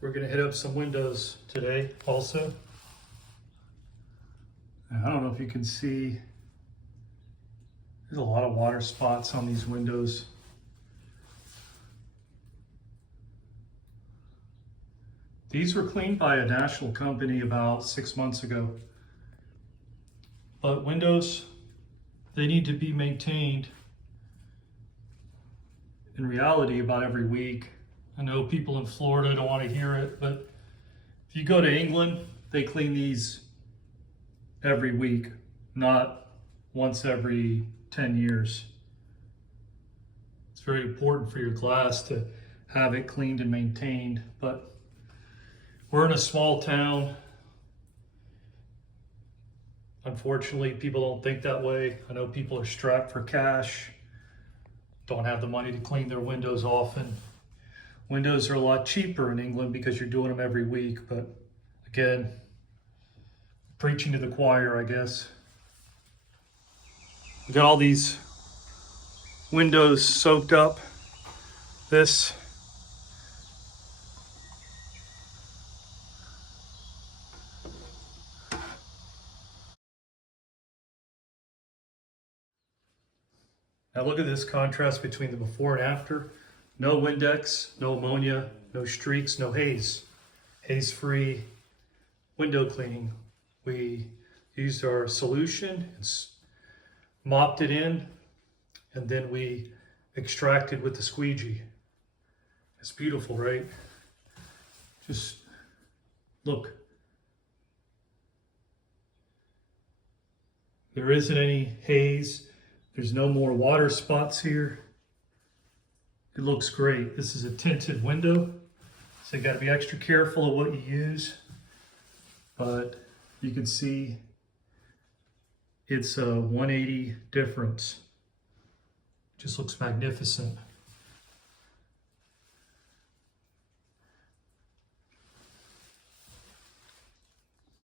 We're gonna hit up some windows today also. And I don't know if you can see, there's a lot of water spots on these windows. These were cleaned by a national company about 6 months ago. But windows, they need to be maintained in reality about every week. I know people in Florida don't want to hear it, but if you go to England, they clean these every week, not once every 10 years. It's very important for your glass to have it cleaned and maintained, but we're in a small town. Unfortunately, people don't think that way. I know people are strapped for cash, don't have the money to clean their windows often. Windows are a lot cheaper in England because you're doing them every week, but again, preaching to the choir, I guess. We got all these windows soaked up. This now look at this contrast between the before and after. No Windex, no ammonia, no streaks, no haze. Haze-free window cleaning. We used our solution, mopped it in, and then we extracted with the squeegee. It's beautiful, right? Just look. There isn't any haze. There's no more water spots here. It looks great. This is a tinted window, so you got to be extra careful of what you use. But you can see it's a 180 difference. Just looks magnificent.